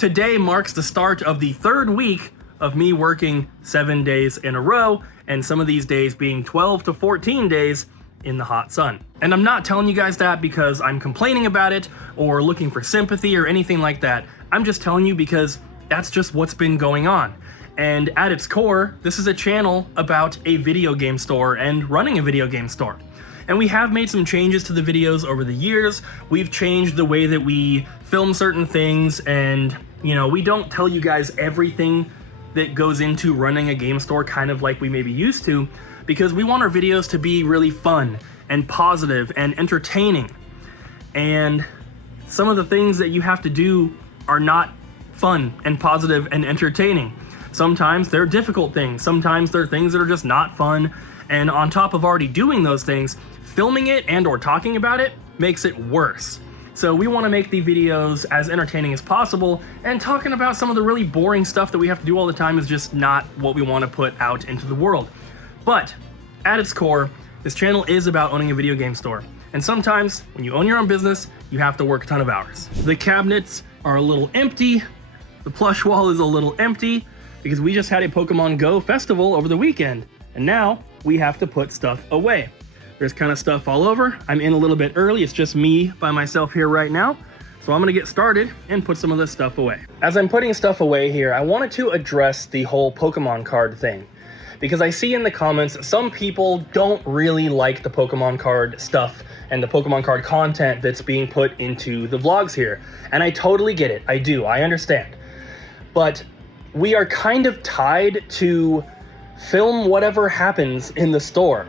Today marks the start of the 3rd week of me working 7 days in a row, and some of these days being 12 to 14 days in the hot sun. And I'm not telling you guys that because I'm complaining about it or looking for sympathy or anything like that. I'm just telling you because that's just what's been going on. And at its core, this is a channel about a video game store and running a video game store. And we have made some changes to the videos over the years. We've changed the way that we film certain things, and you know, we don't tell you guys everything that goes into running a game store kind of like we maybe used to, because we want our videos to be really fun and positive and entertaining. And some of the things that you have to do are not fun and positive and entertaining. Sometimes they're difficult things. Sometimes they're things that are just not fun. And on top of already doing those things, filming it and or talking about it makes it worse. So we want to make the videos as entertaining as possible, and talking about some of the really boring stuff that we have to do all the time is just not what we want to put out into the world. But at its core, this channel is about owning a video game store. And sometimes when you own your own business, you have to work a ton of hours. The cabinets are a little empty. The plush wall is a little empty because we just had a Pokemon Go festival over the weekend, and now we have to put stuff away. There's kind of stuff all over. I'm in a little bit early. It's just me by myself here right now. So I'm gonna get started and put some of this stuff away. As I'm putting stuff away here, I wanted to address the whole Pokemon card thing, because I see in the comments some people don't really like the Pokemon card stuff and the Pokemon card content that's being put into the vlogs here. And I totally get it. I do. I understand. But we are kind of tied to film whatever happens in the store.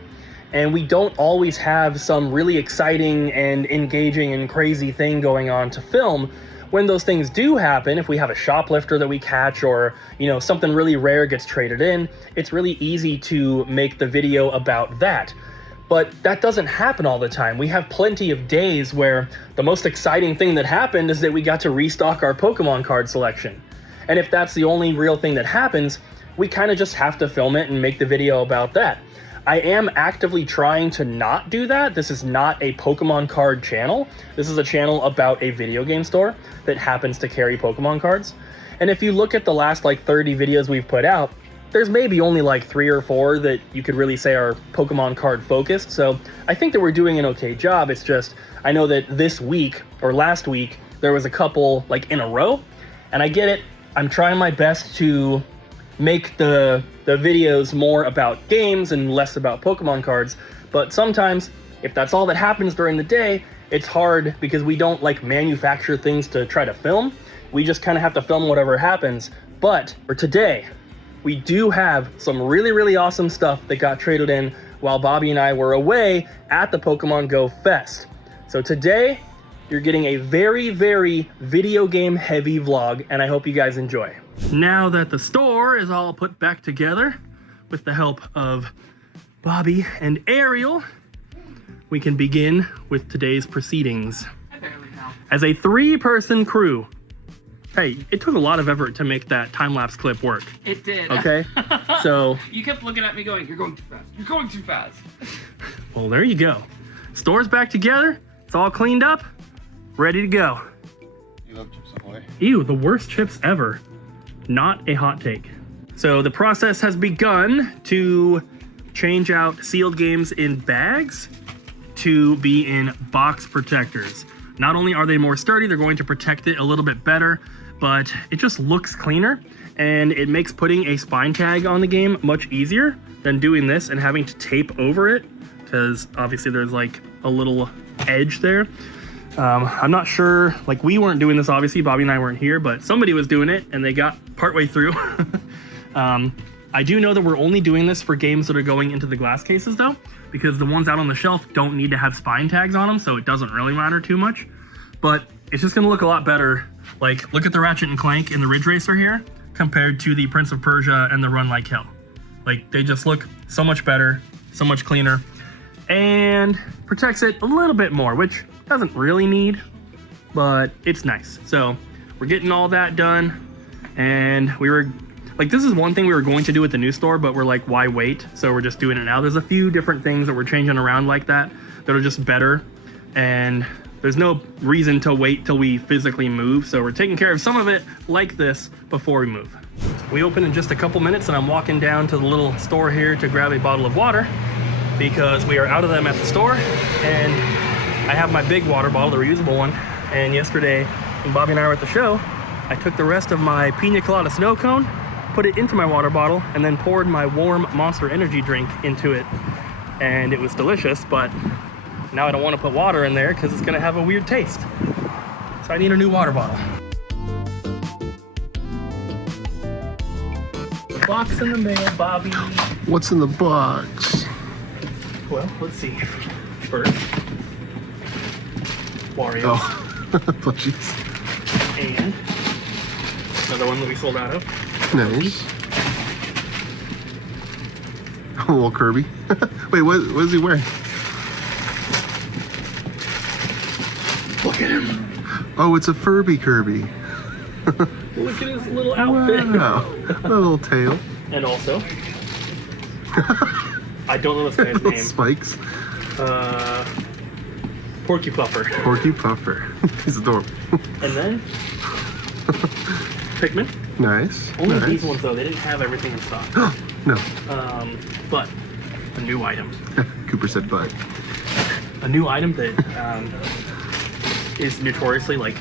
And we don't always have some really exciting and engaging and crazy thing going on to film. When those things do happen, if we have a shoplifter that we catch, or you know, something really rare gets traded in, it's really easy to make the video about that. But that doesn't happen all the time. We have plenty of days where the most exciting thing that happened is that we got to restock our Pokemon card selection. And if that's the only real thing that happens, we kind of just have to film it and make the video about that. I am actively trying to not do that. This is not a Pokemon card channel. This is a channel about a video game store that happens to carry Pokemon cards. And if you look at the last like 30 videos we've put out, there's maybe only like 3 or 4 that you could really say are Pokemon card focused. So I think that we're doing an okay job. It's just, I know that this week or last week, there was a couple like in a row, and I get it. I'm trying my best to make the videos more about games and less about Pokemon cards, but sometimes if that's all that happens during the day, it's hard because we don't like manufacture things to try to film. We just kind of have to film whatever happens. But for today, we do have some really, really awesome stuff that got traded in while Bobby and I were away at the Pokemon Go Fest. So today, you're getting a very, very video game heavy vlog, and I hope you guys enjoy. Now that the store is all put back together with the help of Bobby and Ariel, we can begin with today's proceedings. As a 3-person crew, hey, it took a lot of effort to make that time-lapse clip work. It did. Okay, so... You kept looking at me going, you're going too fast. You're going too fast. Well, there you go. Store's back together. It's all cleaned up. Ready to go. You love chips ahoy. Ew, the worst chips ever. Not a hot take. So the process has begun to change out sealed games in bags to be in box protectors. Not only are they more sturdy, they're going to protect it a little bit better, but it just looks cleaner, and it makes putting a spine tag on the game much easier than doing this and having to tape over it, because obviously there's like a little edge there. I'm not sure, like we weren't doing this obviously, Bobby and I weren't here, but somebody was doing it and they got partway through. I do know that we're only doing this for games that are going into the glass cases though, because the ones out on the shelf don't need to have spine tags on them, so it doesn't really matter too much. But it's just gonna look a lot better. Like, look at the Ratchet and Clank in the Ridge Racer here compared to the Prince of Persia and the Run Like Hell. Like, they just look so much better, so much cleaner, and protects it a little bit more, which doesn't really need, but it's nice. So we're getting all that done, and we were like, this is one thing we were going to do at the new store, but we're like, why wait? So we're just doing it now. There's a few different things that we're changing around like that that are just better, and there's no reason to wait till we physically move, so we're taking care of some of it like this before we move. We open in just a couple minutes, and I'm walking down to the little store here to grab a bottle of water because we are out of them at the store, and I have my big water bottle, the reusable one, and yesterday when Bobby and I were at the show, I took the rest of my Pina Colada snow cone, put it into my water bottle, and then poured my warm Monster Energy drink into it, and it was delicious, but now I don't want to put water in there because it's going to have a weird taste. So I need a new water bottle. Box in the mail, Bobby. What's in the box? Well, let's see. First, Wario. Oh, plushies. And another one that we sold out of. Nice. Oh, little Kirby. Wait, what is he wearing? Look at him. Oh, it's a Furby Kirby. Look at his little outfit. Wow. A little tail. And also, I don't know this guy's Little name. spikes. Porky Puffer. Porky Puffer. He's adorable. And then, Pikmin. Nice. Only nice. these ones though, they didn't have everything in stock. No. But a new item. Cooper said but. A new item that is notoriously like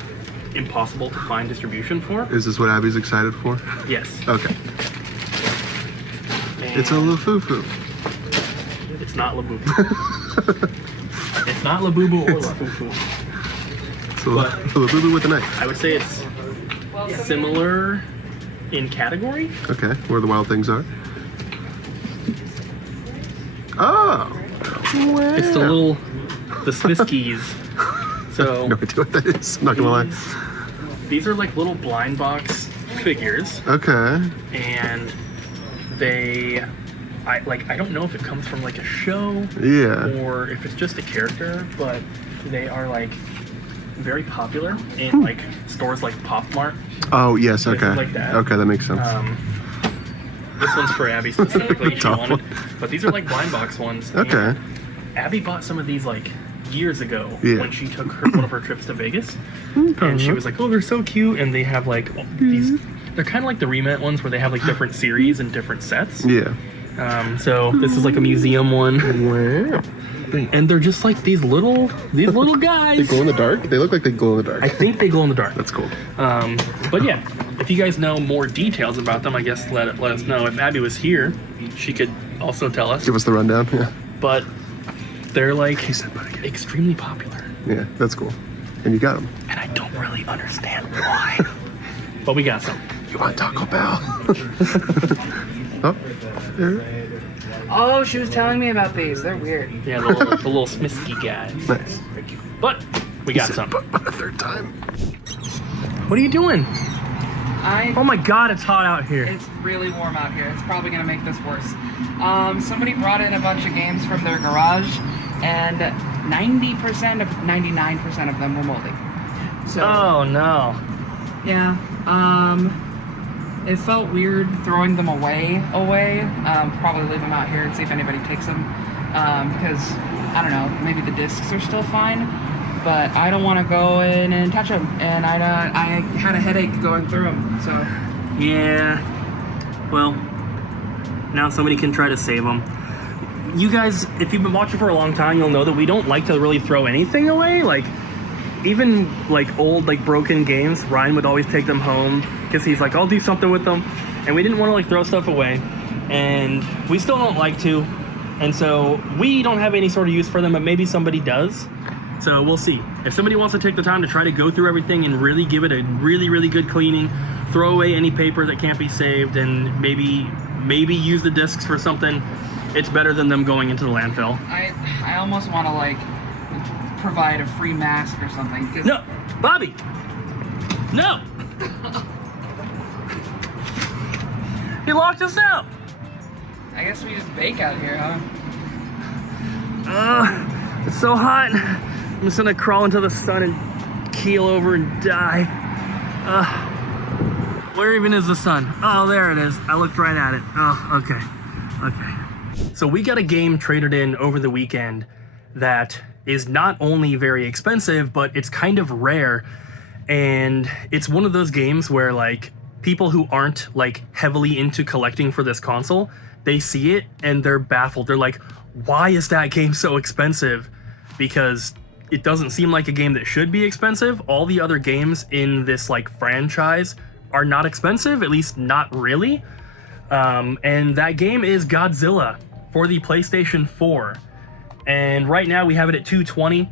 impossible to find distribution for. Is this what Abby's excited for? Yes. Okay. And It's a Lafufu. it's not Labubu. It's not Labubu or Lafufu. It's a Lafufu with a knife. I would say it's similar in category. Okay, where the wild things are. Oh! Wow. It's the Smiskies. So No idea what that is. I'm not gonna lie. these are like little blind box figures, Okay. and I don't know if it comes from like a show Yeah. or if it's just a character, but they are like very popular in like stores like Pop Mart. Oh yes. Places Okay. like that. Okay, that makes sense. This one's for Abby specifically. She Top wanted, one. but these are like blind box ones. Okay. and Abby bought some of these like years ago Yeah. when she took one of her trips to Vegas, and she was like, "Oh, they're so cute," and they have like these. They're kind of like the remit ones where they have like different series and different sets. Yeah. So this is like a museum one, Wow. and they're just like these little guys. They glow in the dark? They look like they glow in the dark. I think they glow in the dark. That's cool. But yeah, if you guys know more details about them, I guess let us know. If Abby was here, she could also tell us. Give us the rundown. Yeah. But they're like said but again. extremely popular, Yeah, that's cool. And you got them. and I don't really understand why. But we got some. You want Taco Bell? Oh, there. Oh, she was telling me about these. They're weird. Yeah, the little Smisky guys. Nice. But we got Said, some. but a third time. What are you doing? Oh my God, it's hot out here. It's really warm out here. It's probably gonna make this worse. Somebody brought in a bunch of games from their garage, and 99% of them were moldy. So Oh no. yeah, it felt weird throwing them away. Probably leave them out here and see if anybody takes them, because I don't know, maybe the discs are still fine, but I don't want to go in and touch them, and I had a headache going through them. So Yeah. Well, now somebody can try to save them. You guys, if you've been watching for a long time, you'll know that we don't like to really throw anything away. Like, even like old, like broken games, Ryan would always take them home because he's like, I'll do something with them. And we didn't want to like throw stuff away. And we still don't like to. And so we don't have any sort of use for them, but maybe somebody does. So we'll see. If somebody wants to take the time to try to go through everything and really give it a really, really good cleaning, throw away any paper that can't be saved, and maybe use the discs for something, it's better than them going into the landfill. I almost want to like provide a free mask or something. 'Cause No, Bobby. No. He locked us out. I guess we just bake out here, huh? It's so hot. I'm just gonna crawl into the sun and keel over and die. Where even is the sun? Oh, there it is. I looked right at it. Oh, okay. Okay. So we got a game traded in over the weekend that is not only very expensive, but it's kind of rare. And it's one of those games where like people who aren't like heavily into collecting for this console, they see it and they're baffled. They're like, why is that game so expensive? Because it doesn't seem like a game that should be expensive. All the other games in this like franchise are not expensive, at least not really. And that game is Godzilla for the PlayStation 4. And right now we have it at $220.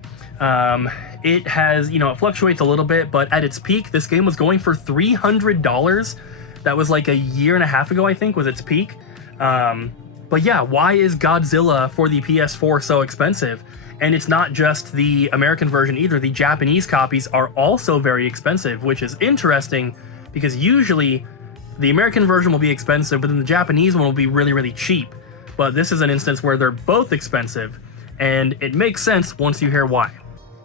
It has, you know, it fluctuates a little bit, but at its peak, this game was going for $300. That was like a year and a half ago, I think, was its peak. But yeah, why is Godzilla for the PS4 so expensive? And it's not just the American version either. The Japanese copies are also very expensive, which is interesting because usually the American version will be expensive, but then the Japanese one will be really, really cheap. But this is an instance where they're both expensive, and it makes sense once you hear why.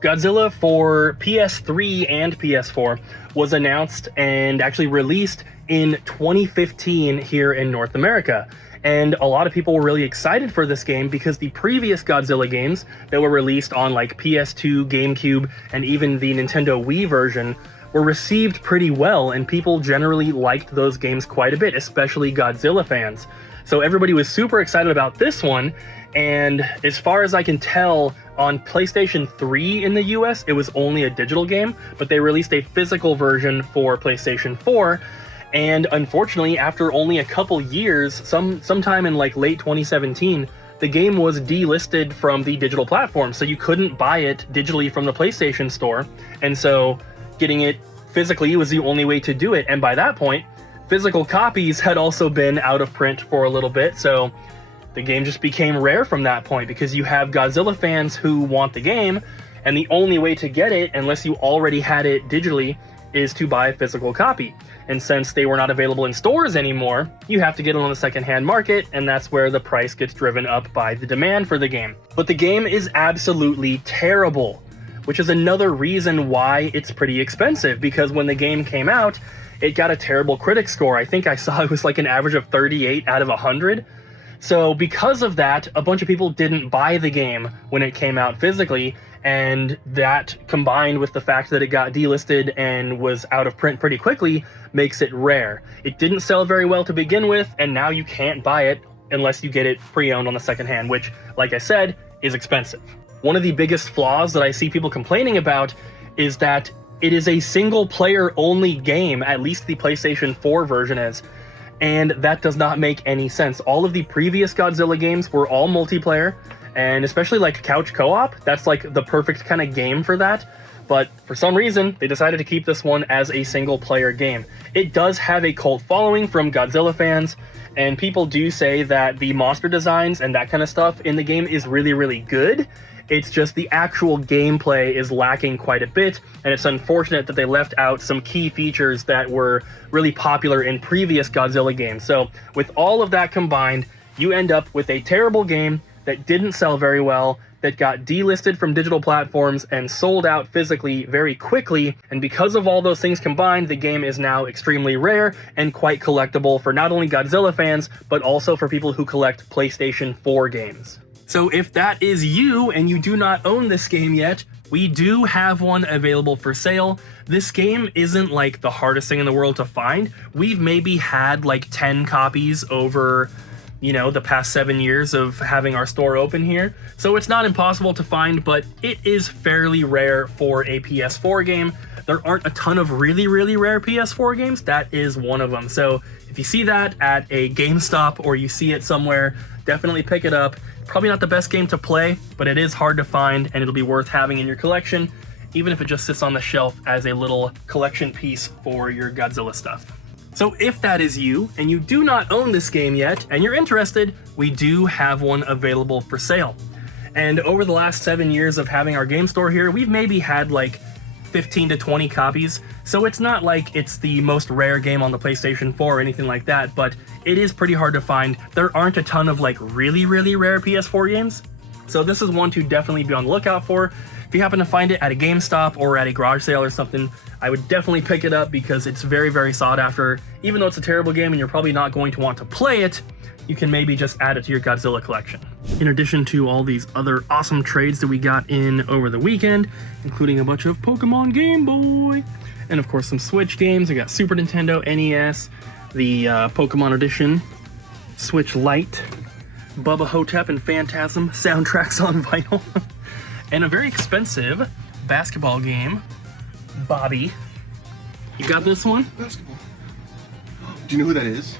Godzilla for PS3 and PS4 was announced and actually released in 2015 here in North America. And a lot of people were really excited for this game because the previous Godzilla games that were released on like PS2, GameCube, and even the Nintendo Wii version were received pretty well, and people generally liked those games quite a bit, especially Godzilla fans. So everybody was super excited about this one, and as far as I can tell, on PlayStation 3 in the US, it was only a digital game, but they released a physical version for PlayStation 4. And unfortunately, after only a couple years, sometime in like late 2017, the game was delisted from the digital platform. So you couldn't buy it digitally from the PlayStation Store. And so getting it physically was the only way to do it. And by that point, physical copies had also been out of print for a little bit. So the game just became rare from that point because you have Godzilla fans who want the game. And the only way to get it, unless you already had it digitally, is to buy a physical copy. And since they were not available in stores anymore, you have to get it on the secondhand market, and that's where the price gets driven up by the demand for the game. But the game is absolutely terrible, which is another reason why it's pretty expensive, because when the game came out, it got a terrible critic score. I think I saw it was like an average of 38 out of 100. So because of that, a bunch of people didn't buy the game when it came out physically, and that combined with the fact that it got delisted and was out of print pretty quickly makes it rare. It didn't sell very well to begin with, and now you can't buy it unless you get it pre-owned on the second hand, which, like I said, is expensive. One of the biggest flaws that I see people complaining about is that it is a single player only game, at least the PlayStation 4 version is, and that does not make any sense. All of the previous Godzilla games were all multiplayer, and especially like couch co-op, that's like the perfect kind of game for that. But for some reason, they decided to keep this one as a single player game. It does have a cult following from Godzilla fans, and people do say that the monster designs and that kind of stuff in the game is really, really good. It's just the actual gameplay is lacking quite a bit, and it's unfortunate that they left out some key features that were really popular in previous Godzilla games. So with all of that combined, you end up with a terrible game that didn't sell very well, that got delisted from digital platforms and sold out physically very quickly. And because of all those things combined, the game is now extremely rare and quite collectible for not only Godzilla fans, but also for people who collect PlayStation 4 games. So if that is you and you do not own this game yet, we do have one available for sale. This game isn't like the hardest thing in the world to find. We've maybe had like 10 copies over, you know, the past 7 years of having our store open here. So it's not impossible to find, but it is fairly rare for a PS4 game. There aren't a ton of really, really rare PS4 games. That is one of them. So if you see that at a GameStop or you see it somewhere, definitely pick it up. Probably not the best game to play, but it is hard to find and it'll be worth having in your collection, even if it just sits on the shelf as a little collection piece for your Godzilla stuff. So if that is you, and you do not own this game yet, and you're interested, we do have one available for sale. And over the last 7 years of having our game store here, we've maybe had like 15 to 20 copies. So it's not like it's the most rare game on the PlayStation 4 or anything like that, but it is pretty hard to find. There aren't a ton of like really, really rare PS4 games. So this is one to definitely be on the lookout for. If you happen to find it at a GameStop or at a garage sale or something, I would definitely pick it up because it's very, very sought after. Even though it's a terrible game and you're probably not going to want to play it, you can maybe just add it to your Godzilla collection. In addition to all these other awesome trades that we got in over the weekend, including a bunch of Pokemon Game Boy, and of course some Switch games. We got Super Nintendo, NES, the Pokemon Edition, Switch Lite, Bubba Hotep and Phantasm soundtracks on vinyl, and a very expensive basketball game, Bobby. You got this one? Basketball. Do you know who that is?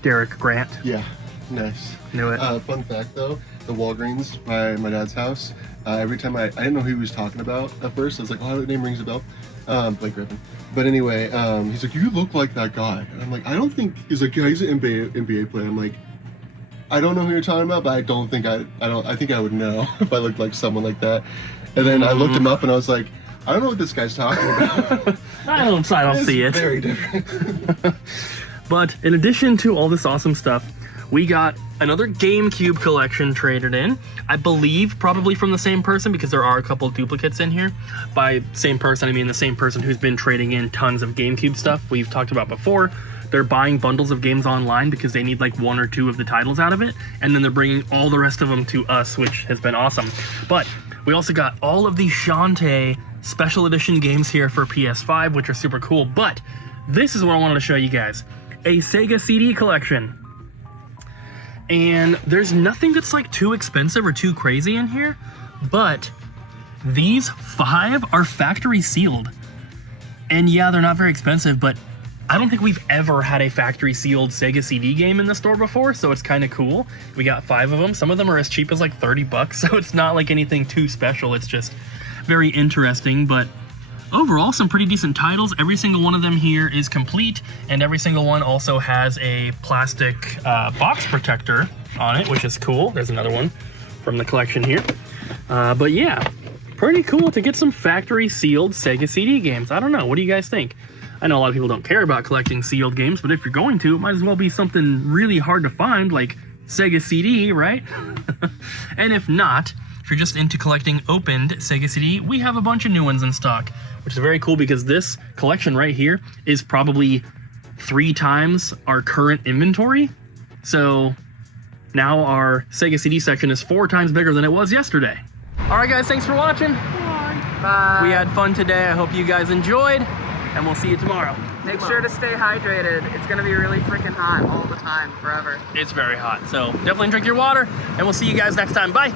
Derek Grant. Yeah, nice. Knew it. Fun fact though, the Walgreens by my dad's house, every time I didn't know who he was talking about at first. I was like, oh, that name rings a bell. Blake Griffin. But anyway, he's like, you look like that guy. And I'm like, I don't think, he's like, yeah, he's an NBA player. I'm like, I don't know who you're talking about, but I don't think I think I would know if I looked like someone like that. And then I looked him up and I was like, I don't know what this guy's talking about. I don't see it. Very different. But in addition to all this awesome stuff, we got another GameCube collection traded in. I believe probably from the same person because there are a couple duplicates in here. By same person, I mean the same person who's been trading in tons of GameCube stuff we've talked about before. They're buying bundles of games online because they need like 1 or 2 of the titles out of it, and then they're bringing all the rest of them to us, which has been awesome. But we also got all of the Shantae special edition games here for PS5, which are super cool. But this is what I wanted to show you guys. A Sega CD collection. And there's nothing that's like too expensive or too crazy in here, but these 5 are factory sealed. And yeah, they're not very expensive, but I don't think we've ever had a factory sealed Sega CD game in the store before, so it's kind of cool. We got 5 of them. Some of them are as cheap as like 30 bucks, so it's not like anything too special. It's just very interesting, but overall, some pretty decent titles. Every single one of them here is complete, and every single one also has a plastic box protector on it, which is cool. There's another one from the collection here. But yeah, pretty cool to get some factory sealed Sega CD games. I don't know, what do you guys think? I know a lot of people don't care about collecting sealed games, but if you're going to, it might as well be something really hard to find, like Sega CD, right? And if not, if you're just into collecting opened Sega CD, we have a bunch of new ones in stock, which is very cool because this collection right here is probably 3 times our current inventory. So now our Sega CD section is 4 times bigger than it was yesterday. All right, guys, thanks for watching. Bye. We had fun today. I hope you guys enjoyed, and we'll see you tomorrow. Make sure to stay hydrated. It's gonna be really freaking hot all the time, forever. It's very hot, so definitely drink your water, and we'll see you guys next time. Bye.